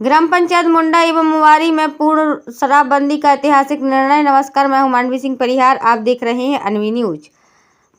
ग्राम पंचायत मुंडा एवं मुवारी में पूर्ण शराबबंदी का ऐतिहासिक निर्णय। नमस्कार, मैं हूं मानवी सिंह परिहार। आप देख रहे हैं अनवी न्यूज।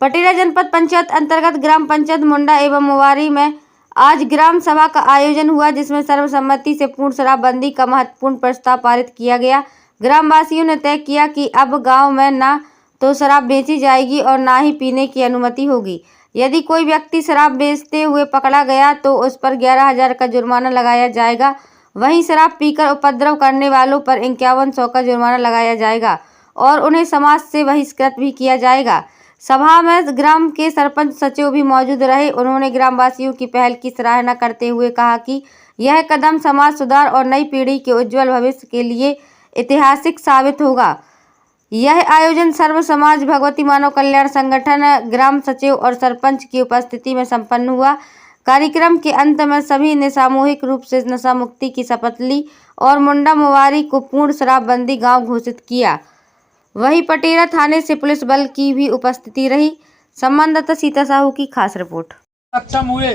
पटेरा जनपद पंचायत अंतर्गत ग्राम पंचायत मुंडा एवं मुवारी में आज ग्राम सभा का आयोजन हुआ, जिसमें सर्वसम्मति से पूर्ण शराबबंदी का महत्वपूर्ण प्रस्ताव पारित किया गया। ग्रामवासियों ने तय किया कि अब गाँव में न तो शराब बेची जाएगी और न ही पीने की अनुमति होगी। यदि कोई व्यक्ति शराब बेचते हुए पकड़ा गया तो उस पर 11,000 का जुर्माना लगाया जाएगा। वहीं शराब पीकर उपद्रव करने वालों पर 5100 का जुर्माना लगाया जाएगा और उन्हें समाज से बहिष्कृत भी किया जाएगा। सभा में ग्राम के सरपंच सचिव भी मौजूद रहे। उन्होंने ग्रामवासियों की पहल की सराहना करते हुए कहा कि यह कदम समाज सुधार और नई पीढ़ी के उज्जवल भविष्य के लिए ऐतिहासिक साबित होगा। यह आयोजन सर्व समाज भगवती मानव कल्याण संगठन, ग्राम सचिव और सरपंच की उपस्थिति में संपन्न हुआ। कार्यक्रम के अंत में सभी ने सामूहिक रूप से नशा मुक्ति की शपथ ली और मुंडा मुवारी को पूर्ण शराबबंदी गांव घोषित किया। वहीं पटेरा थाने से पुलिस बल की भी उपस्थिति रही। संवाददाता सीता साहू की खास रिपोर्ट। सक्षम हुए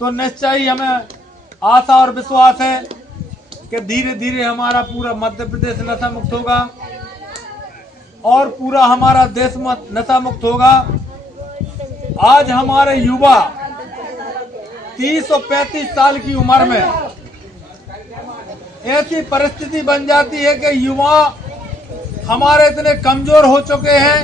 तो निश्चय ही हमें आशा और विश्वास है कि धीरे धीरे हमारा पूरा मध्य प्रदेश नशा मुक्त होगा और पूरा हमारा देश नशा मुक्त होगा। आज हमारे युवा 30 और 35 साल की उम्र में ऐसी परिस्थिति बन जाती है कि युवा हमारे इतने कमजोर हो चुके हैं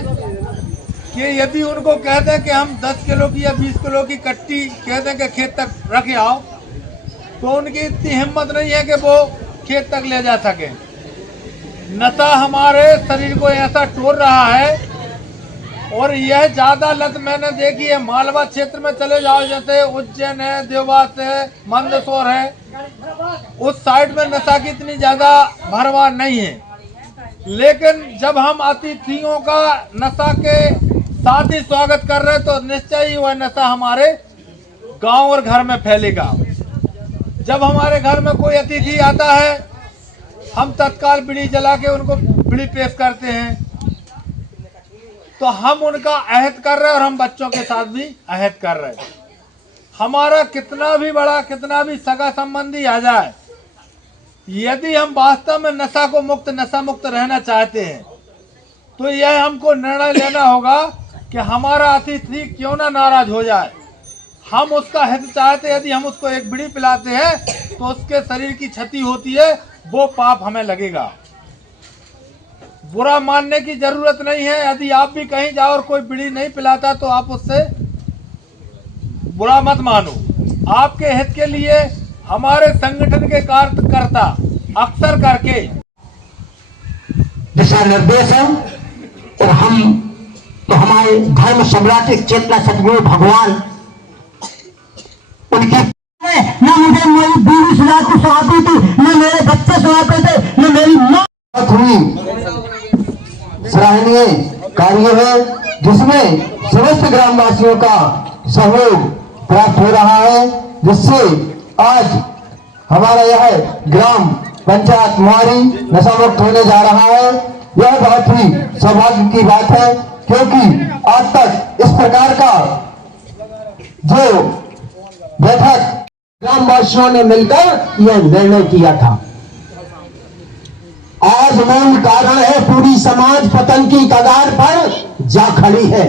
कि यदि उनको कहते हैं कि हम 10 किलो की या 20 किलो की कट्टी कहते हैं कि खेत तक रख आओ, तो उनकी इतनी हिम्मत नहीं है कि वो खेत तक ले जा सके। नशा हमारे शरीर को ऐसा तोड़ रहा है और यह ज्यादा लत मैंने देखी है मालवा क्षेत्र में चले जाओ, जैसे उज्जैन है, देवास है, मंदसौर है, उस साइड में नशा की इतनी ज्यादा भरमार नहीं है। लेकिन जब हम अतिथियों का नशा के साथ ही स्वागत कर रहे हैं तो निश्चय ही वह नशा हमारे गांव और घर में फैलेगा। जब हमारे घर में कोई अतिथि आता है, हम तत्काल बीड़ी जला के उनको बीड़ी पेश करते हैं, तो हम उनका अहद कर रहे हैं और हम बच्चों के साथ भी अहद कर रहे हैं। हमारा कितना भी बड़ा, कितना भी सगा संबंधी आ जाए, यदि हम वास्तव में नशा मुक्त रहना चाहते हैं तो यह हमको निर्णय लेना होगा कि हमारा अतिथि क्यों ना नाराज हो जाए। हम उसका हित चाहते हैं, यदि हम उसको एक बीड़ी पिलाते हैं तो उसके शरीर की क्षति होती है, वो पाप हमें लगेगा। बुरा मानने की जरूरत नहीं है। यदि आप भी कहीं जाओ और कोई बीड़ी नहीं पिलाता तो आप उससे बुरा मत मानो। आपके हित के लिए हमारे संगठन के कार्यकर्ता अक्सर करके दिशा निर्देश है और हम तो हमारे धर्म सम्राट चेतना सदगुरु भगवान उनकी न मुझे मेरी बीवी सुनाती थी, न मेरे बच्चे सुनाते थे, न मेरी माँ हुई। सराहनीय कार्य है जिसमें समस्त ग्रामवासियों का सहयोग प्राप्त हो रहा है, जिससे आज हमारा यह ग्राम पंचायत मुवारी नशा मुक्त होने जा रहा है। यह बहुत ही सौभाग्य की बात है, क्योंकि आज तक इस प्रकार का जो बैठक ग्रामवासियों ने मिलकर यह निर्णय किया था। आज मूल कारण है पूरी समाज पतन की कगार पर जा खड़ी है।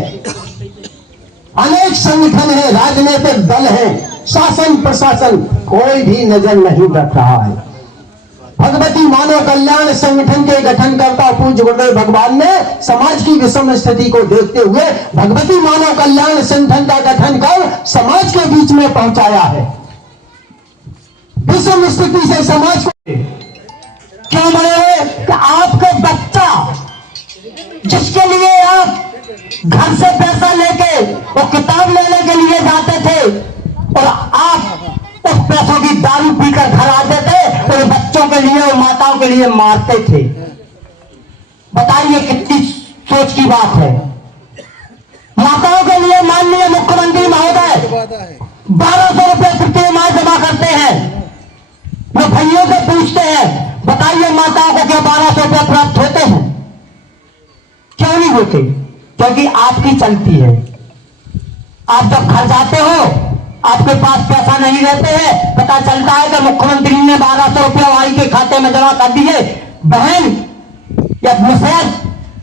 अनेक संगठन है, राजनीतिक दल है, शासन प्रशासन कोई भी नजर नहीं रख रहा है। भगवती मानव कल्याण संगठन के गठनकर्ता पूज्य गुरुदेव भगवान ने समाज की विषम स्थिति को देखते हुए भगवती मानव कल्याण संगठन का गठन कर समाज के बीच में पहुंचाया है। विषम स्थिति से समाज को क्यों बने हुए कि आपका बच्चा जिसके लिए आप घर से पैसा लेके और किताब लेने के लिए जाते थे और आप उस पैसों की दारू पीकर घर आते थे और बच्चों के लिए और माताओं के लिए मारते थे। बताइए कितनी सोच की बात है। माताओं के लिए माननीय मुख्यमंत्री महोदय 1200 रुपए प्रति माह जमा करते हैं। वो भाइयों से पूछते हैं, बताइए माताओं को क्या 1200 रुपए प्राप्त होते हैं? क्यों नहीं होते? क्योंकि आपकी चलती है। आप जब घर जाते हो आपके पास पैसा नहीं रहते हैं, पता चलता है कि मुख्यमंत्री ने 1200 रुपया भाई के खाते में जमा कर दिए। बहन या मुसैद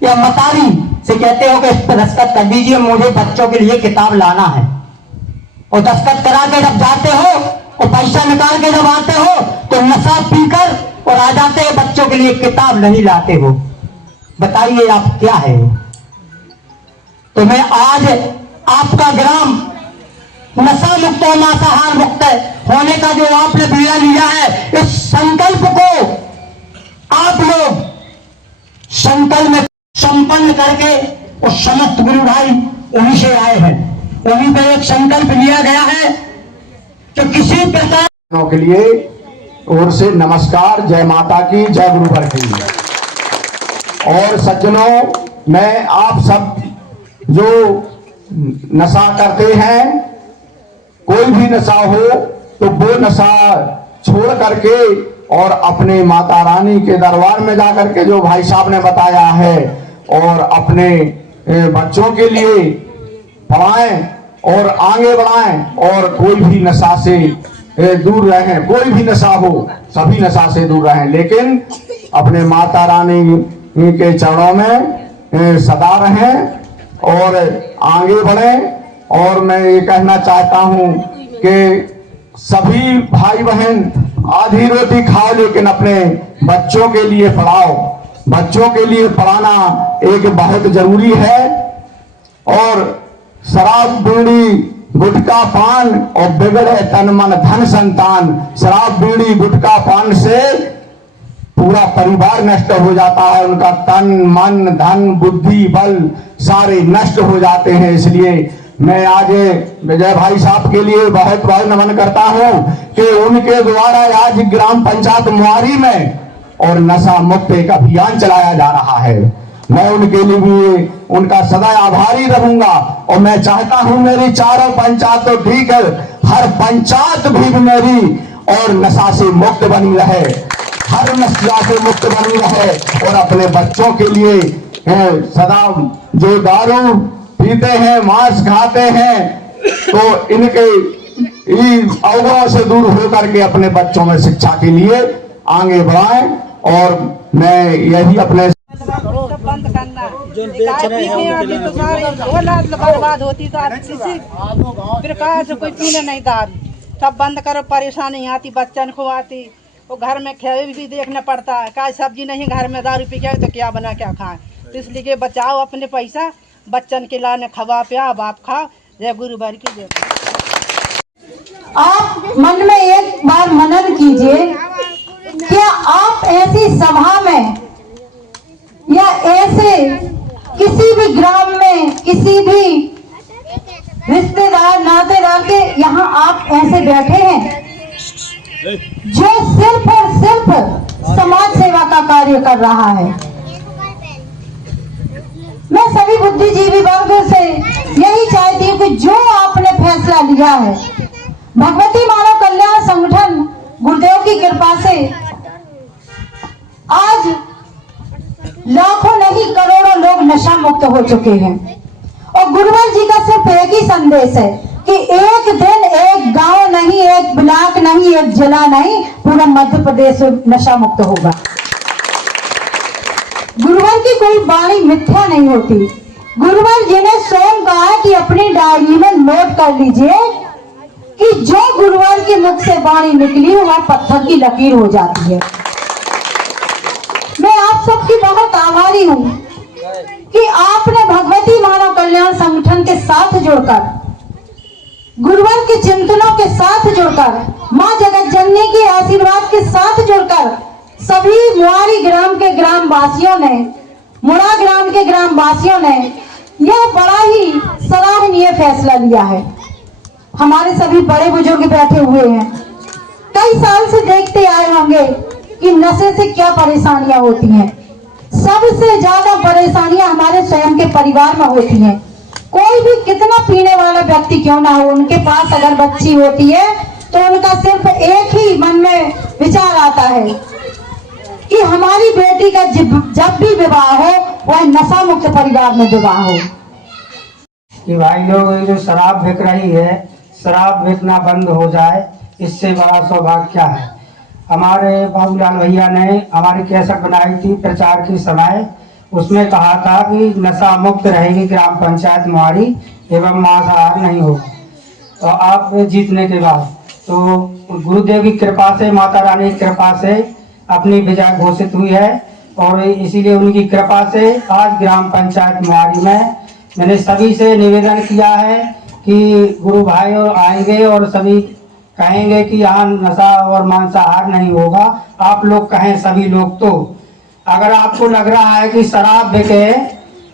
या मतारी से कहते हो कि इस पर दस्तखत कर दीजिए, मुझे बच्चों के लिए किताब लाना है, और दस्तखत करा के जब जाते हो और पैसा निकाल के जब आते हो तो नशा पीकर और आ जाते हो, बच्चों के लिए किताब नहीं लाते हो। बताइए आप क्या है। तो मैं आज आपका ग्राम नशा मुक्त और मांसाहार मुक्त होने का जो आपने बीड़ा लिया है, इस संकल्प को आप लोग संकल्प में संपन्न करके और समस्त गुरु भाई उन्हीं से आए हैं, उन्हीं पे एक संकल्प लिया गया है कि किसी प्रकार के लिए ओर से नमस्कार। जय माता की, जय गुरुवर की। और सज्जनों, मैं आप सब जो नशा करते हैं, कोई भी नशा हो तो वो नशा छोड़ करके और अपने माता रानी के दरबार में जाकर के जो भाई साहब ने बताया है, और अपने बच्चों के लिए पढ़ाएं और आगे बढ़ाएं, और कोई भी नशा से दूर रहें। कोई भी नशा हो, सभी नशा से दूर रहें, लेकिन अपने माता रानी के चरणों में सदा रहें और आगे बढ़ें। और मैं ये कहना चाहता हूं कि सभी भाई बहन आधी रोटी खाओ, लेकिन अपने बच्चों के लिए पढ़ाओ। बच्चों के लिए पढ़ाना एक बहुत जरूरी है। और शराब बीड़ी गुटखा पान और बिगड़े तन मन धन संतान। शराब बीड़ी गुटखा पान से पूरा परिवार नष्ट हो जाता है, उनका तन मन धन बुद्धि बल सारे नष्ट हो जाते हैं। इसलिए मैं आज विजय भाई साहब के लिए बहुत बहुत नमन करता हूं कि उनके द्वारा आज ग्राम पंचायत मुहारी में और नशा मुक्त एक अभियान चलाया जा रहा है। मैं उनके लिए उनका सदा आभारी रहूंगा। और मैं चाहता हूं मेरी चारों पंचायत तो ठीक है, हर पंचायत भी मेरी और नशा से मुक्त बनी रहे, हर नशा से मुक्त बनी रहे। और अपने बच्चों के लिए सदा जो दारू पीते हैं, मांस खाते हैं, तो इनके अवगुणों से दूर होकर के अपने बच्चों में शिक्षा के लिए आगे बढ़ाएं। और मैं यही अपने बंद करना, बर्बाद होती तो किसी प्रकार से कोई पीने नहीं दारू, सब बंद करो। परेशानी आती बच्चन को आती, वो घर में खेवे भी देखना पड़ता है, क्या सब्जी नहीं घर में दारू पी के तो क्या बना क्या खाएं। तो इसलिए बचाओ अपने पैसा, बच्चन के लाने खवा पिया, बाप खाओ। जय गुरुवर की जय। आप मन में एक बार मनन कीजिए, क्या आप ऐसी सभा में या ऐसे किसी भी ग्राम में किसी भी रिश्तेदार नातेदार के यहाँ आप ऐसे बैठे हैं जो सिर्फ और सिर्फ समाज सेवा का कार्य कर रहा है। मैं सभी बुद्धिजीवी वर्ग से यही चाहती हूँ कि जो आपने फैसला लिया है, भगवती मानव कल्याण संगठन गुरुदेव की कृपा से आज लाखों नहीं करोड़ों लोग नशा मुक्त हो चुके हैं। और गुरुवर जी का सिर्फ एक ही संदेश है कि एक दिन एक गांव नहीं, एक ब्लॉक नहीं, एक जिला नहीं, पूरा मध्य प्रदेश नशा मुक्त होगा। गुरुवर की कोई वाणी मिथ्या नहीं होती। गुरुवर जी ने स्वयं कहा कि अपनी डायरी में नोट कर लीजिए कि जो गुरुवर के मुख से वाणी निकली वह पत्थर की लकीर हो जाती है। मैं आप सबकी बहुत आभारी हूँ कि आपने भगवती मानव कल्याण संगठन के साथ जुड़कर, गुरुवर के चिंतनों के साथ जुड़कर, माँ जगत जननी के आशीर्वाद के साथ जुड़कर सभी मुहारी ग्राम के ग्राम वासियों ने, मुड़ा ग्राम के ग्राम वासियों ने यह बड़ा ही सराहनीय फैसला लिया है। हमारे सभी बड़े बुजुर्ग बैठे हुए हैं, कई साल से देखते आए होंगे कि नशे से क्या परेशानियां होती हैं। सबसे ज्यादा परेशानियां हमारे स्वयं के परिवार में होती हैं। कोई भी कितना पीने वाला व्यक्ति क्यों ना हो, उनके पास अगर बच्ची होती है तो उनका सिर्फ एक ही मन में विचार आता है कि हमारी बेटी का जब भी विवाह हो वह नशा मुक्त परिवार में विवाह हो। कि भाई लोग ये जो शराब बिक रही है, शराब बेचना बंद हो जाए, इससे बड़ा सौभाग्य क्या है। हमारे बाबूलाल भैया ने हमारी कैसेट बनाई थी प्रचार के समय, उसमें कहा था कि नशा मुक्त रहेगी ग्राम पंचायत मुहारी एवं मांसाहार नहीं होगा। तो आप जीतने के बाद तो गुरुदेव की कृपा से, माता रानी की कृपा से अपनी विजय घोषित हुई है और इसीलिए उनकी कृपा से आज ग्राम पंचायत मुहारी में मैंने सभी से निवेदन किया है कि गुरु भाई आएंगे और सभी कहेंगे कि यहाँ नशा और मांसाहार नहीं होगा। आप लोग कहें सभी लोग, तो अगर आपको लग रहा है कि शराब बिके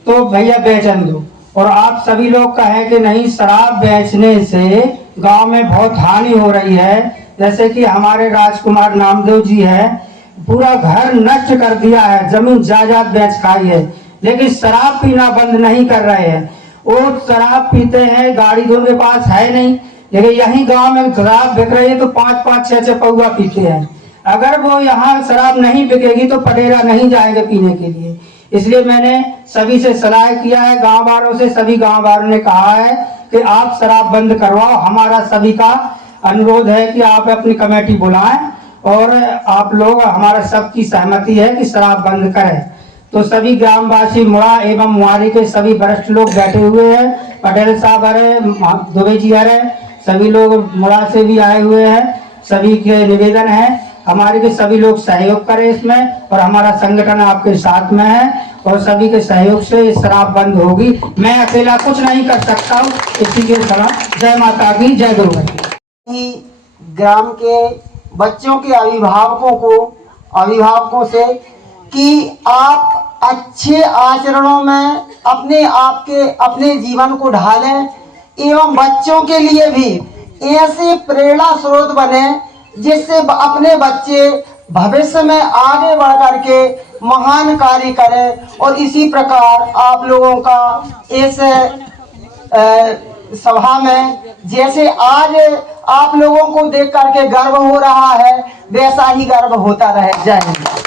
तो भैया बेचन दो, और आप सभी लोग कहें कि नहीं शराब बेचने से गांव में बहुत हानि हो रही है। जैसे कि हमारे राजकुमार नामदेव जी है, पूरा घर नष्ट कर दिया है, जमीन जायदाद बेच खाई है, लेकिन शराब पीना बंद नहीं कर रहे हैं। वो शराब पीते हैं, गाड़ी तो उनके पास है नहीं, लेकिन यही गांव में शराब बिक रही है तो 5-5, 6-6 पौवा पीते हैं। अगर वो यहाँ शराब नहीं बिकेगी तो पटेरा नहीं जाएंगे पीने के लिए। इसलिए मैंने सभी से सलाह किया है, गांव वालों से, सभी गांव वालों ने कहा है कि आप शराब बंद करवाओ। हमारा सभी का अनुरोध है कि आप अपनी कमेटी बुलाएं और आप लोग, हमारा सबकी सहमति है कि शराब बंद करें। तो सभी ग्रामवासी मुड़ा एवं मुहारी के सभी वरिष्ठ लोग बैठे हुए हैं, पटेल साहब है, दुबे जी है, सभी लोग मुड़ा से भी आए हुए हैं। सभी के निवेदन है हमारे के सभी लोग सहयोग करें इसमें, और हमारा संगठन आपके साथ में है और सभी के सहयोग से ये शराब बंद होगी। मैं अकेला कुछ नहीं कर सकता हूँ। इसी के साथ जय माता की, जय गुरु की। ग्राम के बच्चों के अभिभावकों से कि आप अच्छे आचरणों में अपने जीवन को ढालें एवं बच्चों के लिए भी ऐसे प्रेरणा स्रोत बने जिससे अपने बच्चे भविष्य में आगे बढ़ करके महान कार्य करें। और इसी प्रकार आप लोगों का इस सभा में जैसे आज आप लोगों को देख करके गर्व हो रहा है, वैसा ही गर्व होता रहे। जय हिंद।